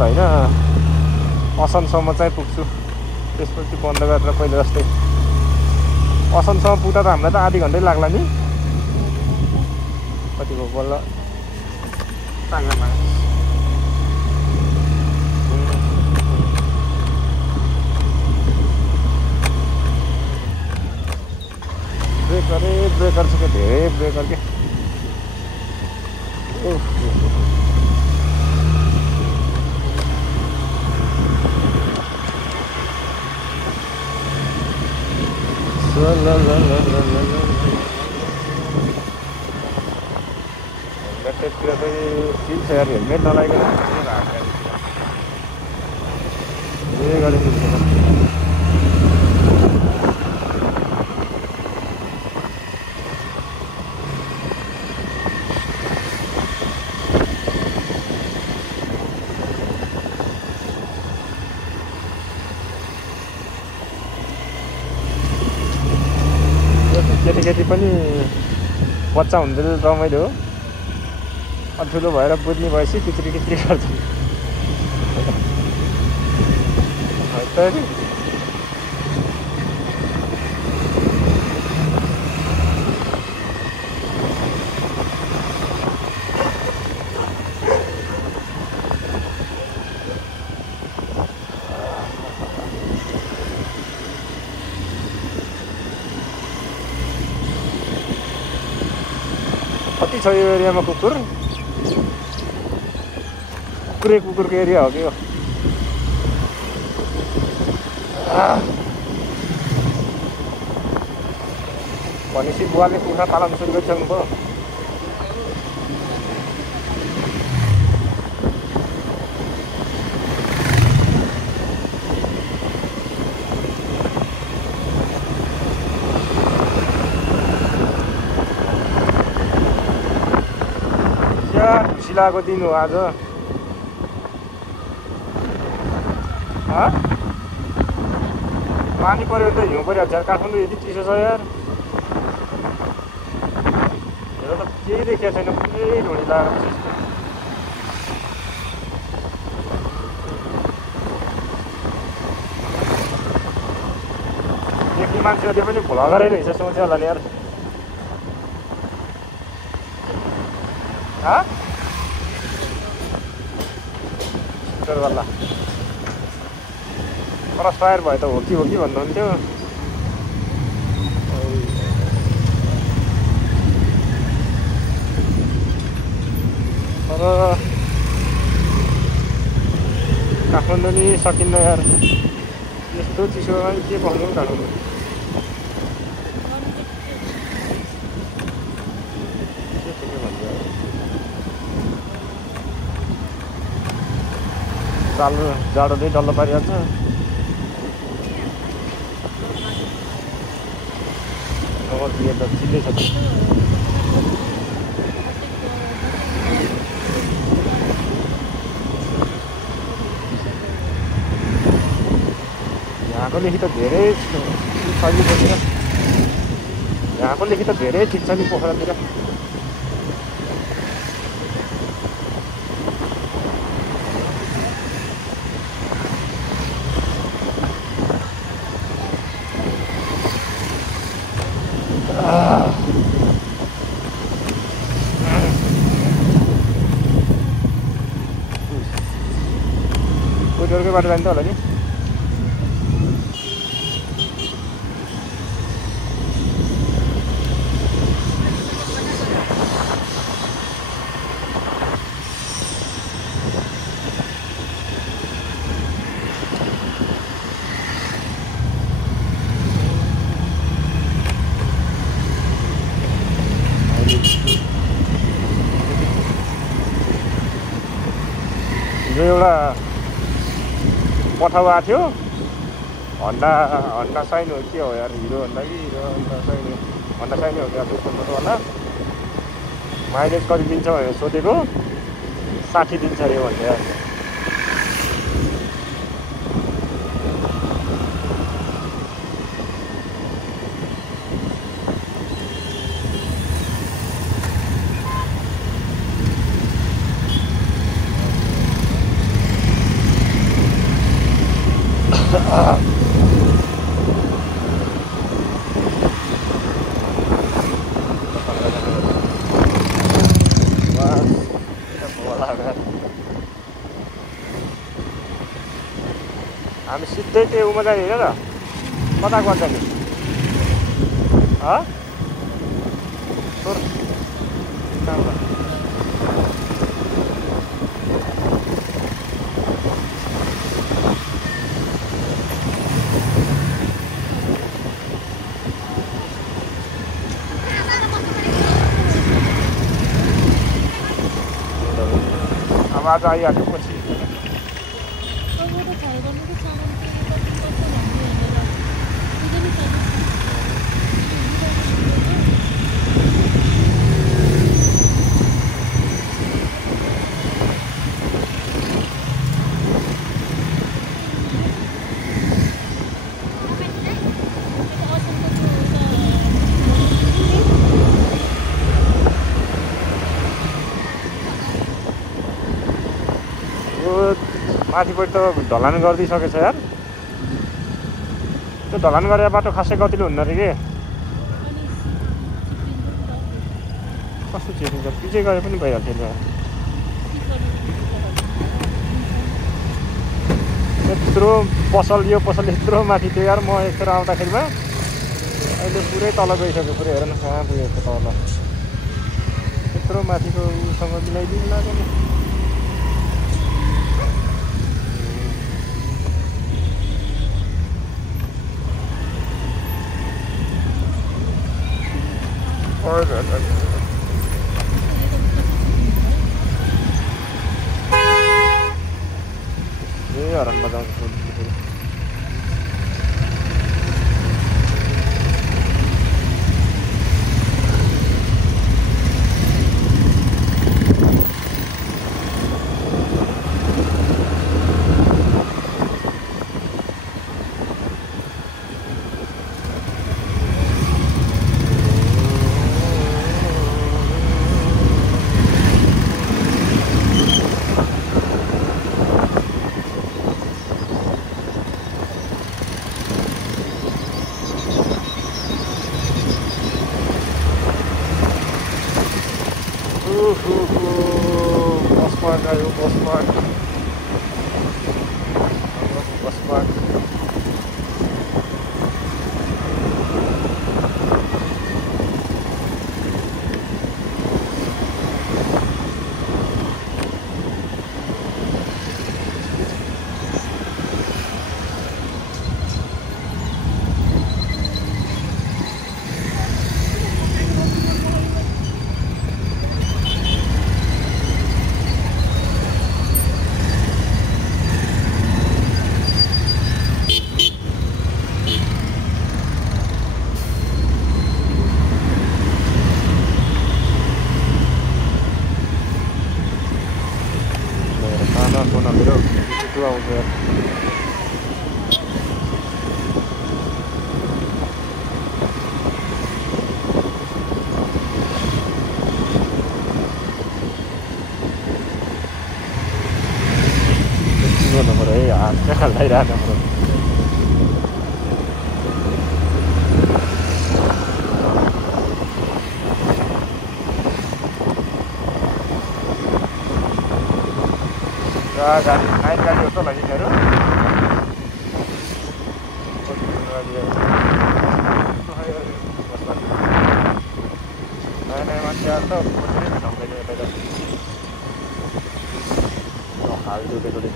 त होइन, असनसम्म चाहिँ पुग्छु, त्यसपछि बन्द गरेर पहिले जस्तै असनसम्म पुग्दा त हामीलाई त आधी घन्टै लाग्ला नि। कति भयो बल्ल ब्रेकर छ क्या, धेरै ब्रेकर क्या। हेलमेटतिर चाहिँ ठिक छ यार, हेलमेट नलाइकन गाडी मिल्दैन। केटी पनि बच्चा हुँदै रमाइलो हो, ठुलो भएर बुझ्ने भएपछि किचरी गर्छ। कति छ यो एरियामा कुकुर? कुकुरको एरिया हो कि यो? भनेपछि बुवाले कुखुरा पालन सुरु गरिसक्नु भयो। खुसी लागेको दिन हो आज। पानी पऱ्यो त हिउँ परिहाल्छ यार, काठमाडौँ यति चिसो छ यार। हेर त केही देखिएको छैन, पुरै ढुँडी लगाएर देख्ने मान्छेहरूले पनि भ्लगर रहेछ सोच्यो होला नि यार। वाला क्रस फायर भयो त हो कि भन्नुहुन्थ्यो। तर काठमाडौँ नि सकिन्न यार, यस्तो चिसोमा के भन्नु काठमाडौँ। चाल्नु जाडोले डल्लो पारिहाल्छ। बिहे त चिल्लै छ। यहाँको लेखी त धेरै सजिलो, यहाँको लेखी त धेरै ठिक छ नि पोखरातिर। कोइडोरकै बाटो जान्छ होला नि। जो एउटा पठाउ आएको थियो, हन्डा साइन हो के हो यार, हिरो हन्डा कि हन्डा साइन हो क्या, होला। माइलेज कति दिन्छ भनेर सोधेको, 60 दिन्छ अरे भन्छ यार। हामी सिधै त्यो उमा जाने होइन र कता गर्छ नि अब आज आइहाल्यो पछि माथिपट्टि त ढलान गरिदिइसकेछ यार त्यो ढलान गरेर बाटो खासै गतिलो हुन्न अरे के कस्तो चेकिङ छ पिछे गरे पनि भइहाल्थ्यो नि यत्रो पसल यो पसल यत्रो माथि थियो यार म यत्रो आउँदाखेरिमा अहिले पुरै तल गइसक्यो पुरै हेर न कहाँ पुगेको तल यत्रो माथिको उसँग मिलाइदिनु लाग्यो नि हरन बजाउँछ लगाइरहेको गाडी नाइट गाडी जस्तो लाग्यो मेरो नयाँ नयाँ मान्छेहरू त हाल डुलेकोले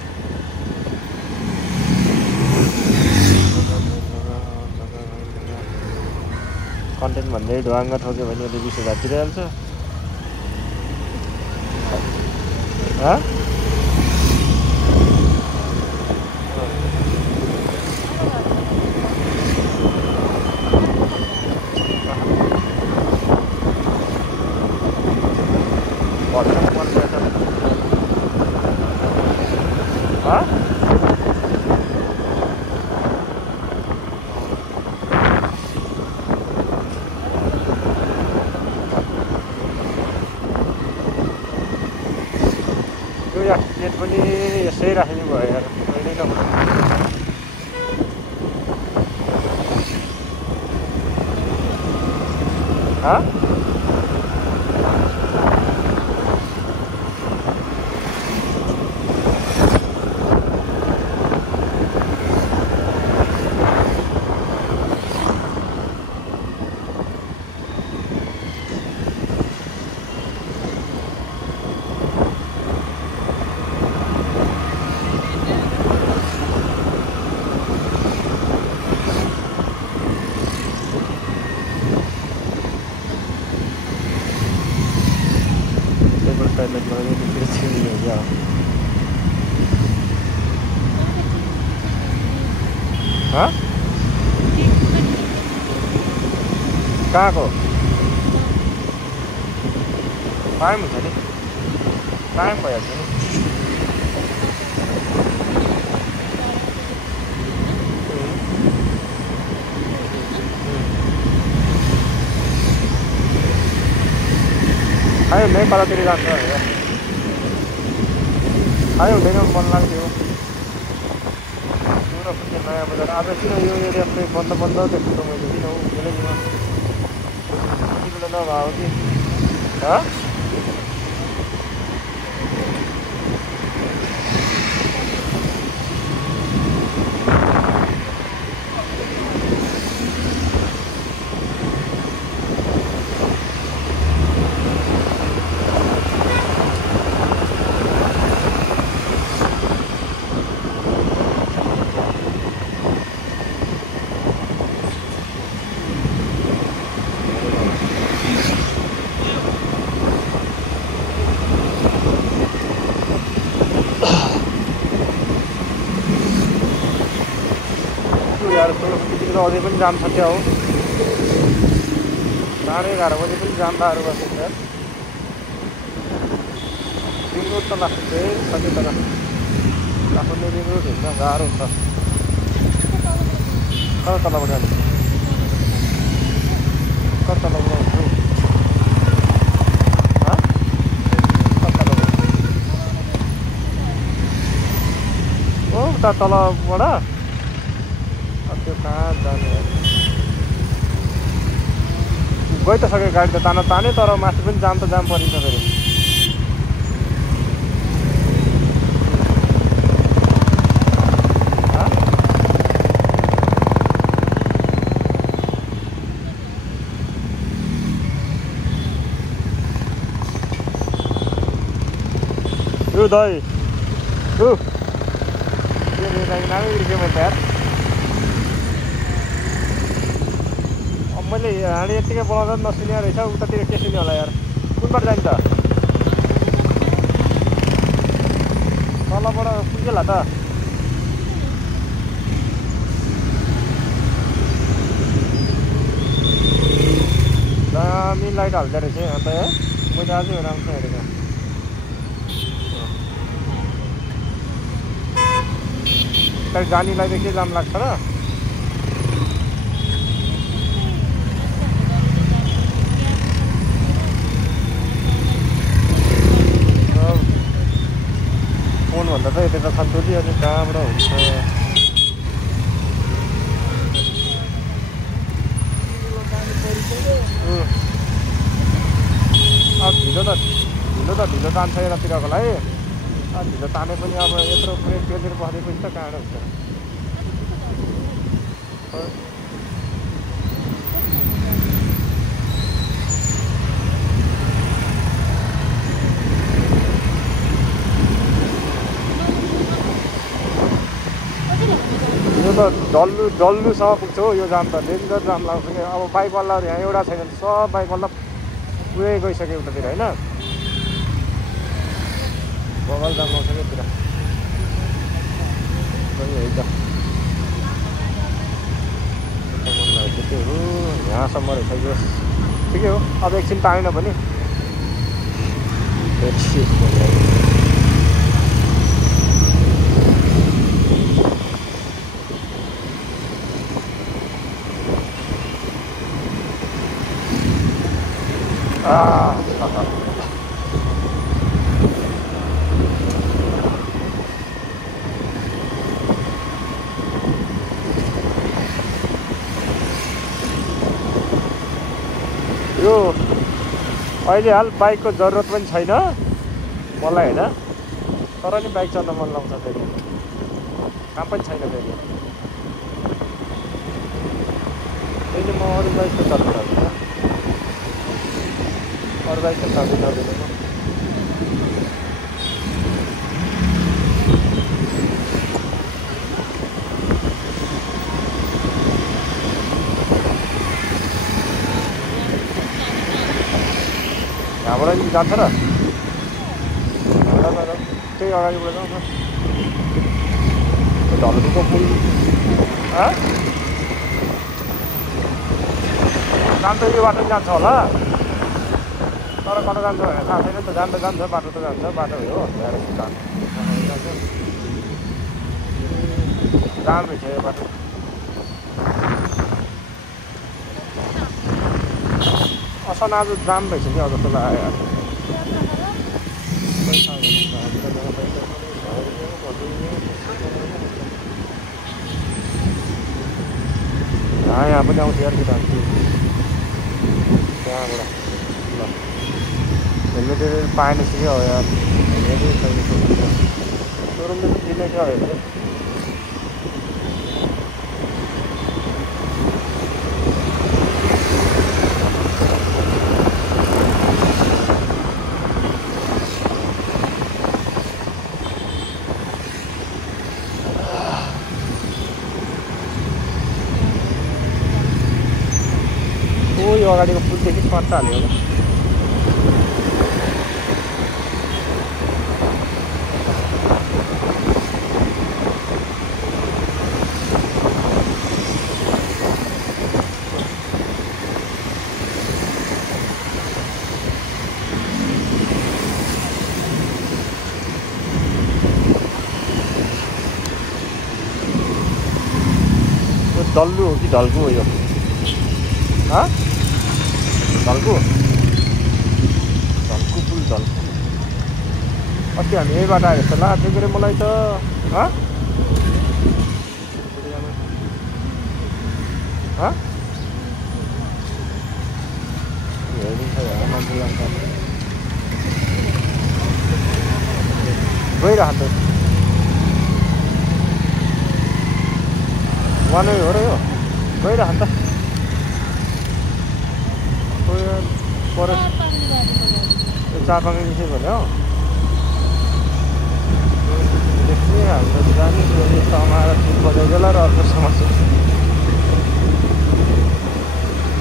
कन्टेन्ट भन्दै ढुवाङ्ग ठोक्यो भने अहिले 20,000 तिरिहाल्छ गेट पनि यसै राख्नु भयो यार कहिले नहुनु हाँ हाँ कहाँको टाइम हुन्छ नि टाइम भइहाल्छ नि खायो भने कतातिर जान्छ भनेर खायो हुँदैन मन लाग्थ्यो नयाँ बजार आज किन यो एरिया चाहिँ बन्द देख्छु त मैले किन हो मिलाइदिन कति बेला नभए कि अझै पनि जाम छ क्या हो 11:30 बजे पनि जामदाहरू बसेको छ रिङ रोड त लाग्छ कति तर आफ्नो रिङ रोड हुन्छ गाह्रो छ कता तलबाट जाने कता तलबाट हो उता तलबाट त्यो कहाँ जाने गइ त सक्यो गाडी त ताने तर माथि पनि जाम त जाम परिन्छ फेरि यो दाइ यो यार मैले हाँडी यत्तिकै बोलाउँदा नसुनिया रहेछ उतातिर के सुन्यो होला यार कुन बाटो जान्छ तलबाट पुगेला त दामी लाइट हाल्दो रहेछ अन्त मैले आजै राम्रो हेरेको त्यहाँ जानीलाई चाहिँ के जाम लाग्छ र भन्दा त यता त सन्तोली अनि कहाँबाट हुन्छ ढिलो तान्छ यतातिरकोलाई ढिलो ताने पनि अब यत्रो ब्रेक बेलेर बसेपछि त कहाँबाट हुन्छ यो त डल्लुसम्म पुग्छ हो यो जाम त डेन्जर जाम लाग्छ कि अब बाइकवालाहरू यहाँ एउटा छैन सब बाइकवाला पुरै गइसक्यो उतातिर होइन बगल जाम आउँछ क्या तिर है त त्यो हो यहाँसम्म रहेछ यो ठिकै हो अब एकछिन तानेन भने यो अहिले हाल बाइकको जरुरत पनि छैन मलाई हैन तर नि बाइक चलाउन मन लाग्छ फेरि काम पनि छैन फेरि अहिले म अरू बाइक त चलाउन सक्दिनँ अरू बाइक त सक्दिनँ यहाँबाट नि जान्छ र त्यही अगाडिबाट जाउँ न ढल्कुको पुल जान्छ यो बाटो जान्छ होला तर कता जान्छ भनेर थाहा छैन त जान्छ बाटो त जान्छ बाटो हो जाम रहेछ यो बाटो असन आज जाम भएछ कि जस्तो लाग्यो यहाँ पनि आउँछ यार किता त्यहाँबाट ल हेलमेट पाएन कि हो यार सोरुमले पनि दिने क्या हो यो अगाडिको पुलदेखि पत्ता हाल्यो होला डल्लु हो कि ढल्कु हो यो ढल्कु पुल ढल्कु अस्ति हामी यही बाटो आएको जस्तो लाग्थ्यो के अरे मलाई त गइरहन्छ वान वे हो र यो गइरहन्छ चापाङ निस्क्यो भने हो देखिए हाम्रो जाने समाएर ठिक बजाइदेला र अर्को समस्या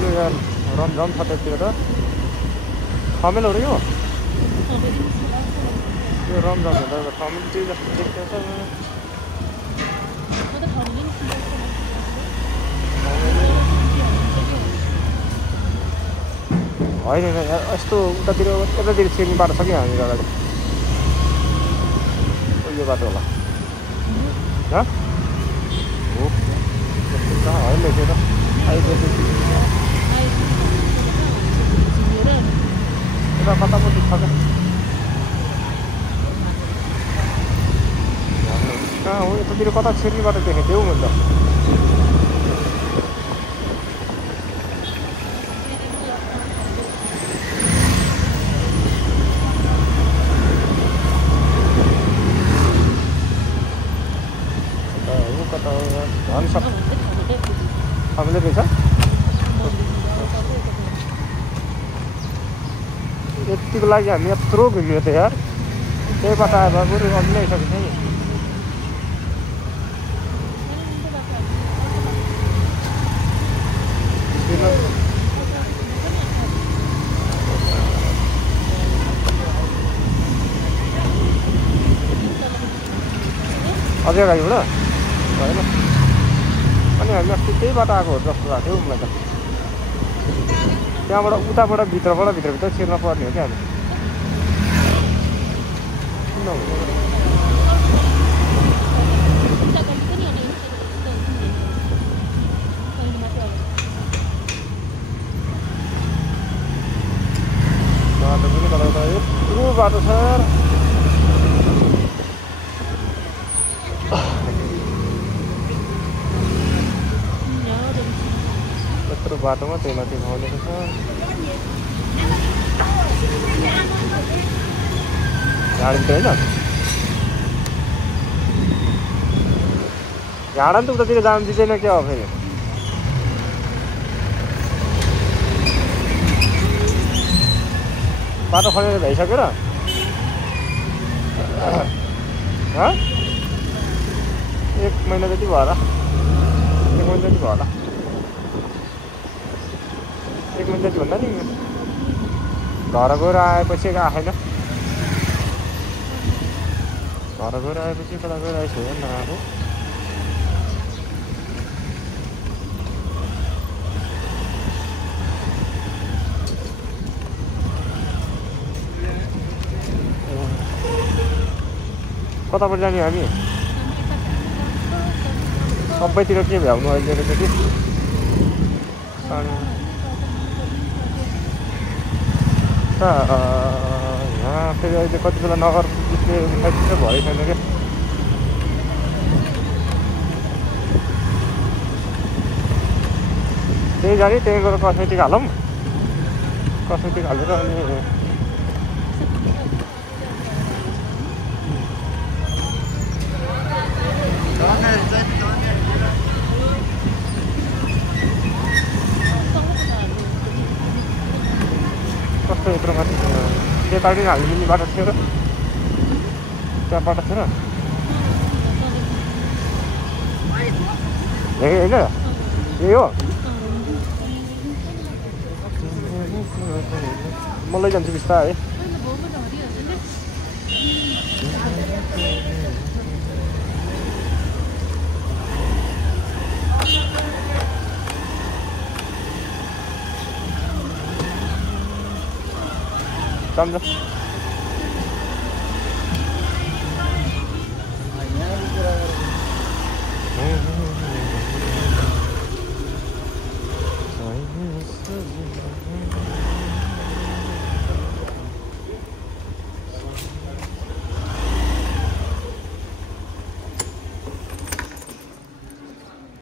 यो यार रमझम छ त्यतिर त थमेल हो र यो रमझम हुँदा थमेल चाहिँ जस्तो देख्छ होइन यस्तो उतातिर यतातिर छिर्ने बाटो छ कि हामी अगाडि यो बाटो होला हो त्यस्तो छ होइन त्यो त आइपुग्यो यता कतापट्टि छ कहाँ हो यतातिर कता छिर्ने बाटो देखेको थियौ मैले त हामीले रहेछ यतिको लागि हामी यत्रो घुम्यो त यार त्यही बाटो आयो भए बरु अघि नै आइसकेको थिएँ अझै अगाडिबाट होइन अनि हामी अस्ति त्यही बाटो आएको हो जस्तो लाग्थ्यो मलाई त त्यहाँबाट उताबाट भित्रभित्र छिर्न पर्ने हो क्या हामी बाटो पनि कता यत्रो बाटो छ यत्रो बाटोमा त्यही माथि भाउनेको छ झाडाभित्र होइन झाडा नि त उतातिर जानु दिँदैन क्या हो फेरि बाटो खनेर भइसक्यो र 1 महिना जति भयो होला 1 महिना जति भयो होला 1 महिना जति भन्दा नि घर गएर आएपछि आएन घर गएर आएपछि कता गएर आएछ हेर्न आएको कताबाट जाने हामी सबैतिर के भ्याउनु अहिले फेरि यहाँ फेरि अहिले कति बेला नगर निस्के भरै छैन क्या त्यही जाने त्यही गएर कस्मेटिक हालौँ कस्मेटिक हालेर अनि कस्तो यत्रो माथि त्यतापट्टि हाल्नु मिल्ने बाटो थियो र त्यहाँ बाटो थियो र होइन यही हो म लैजान्छु बिस्तारै है समझ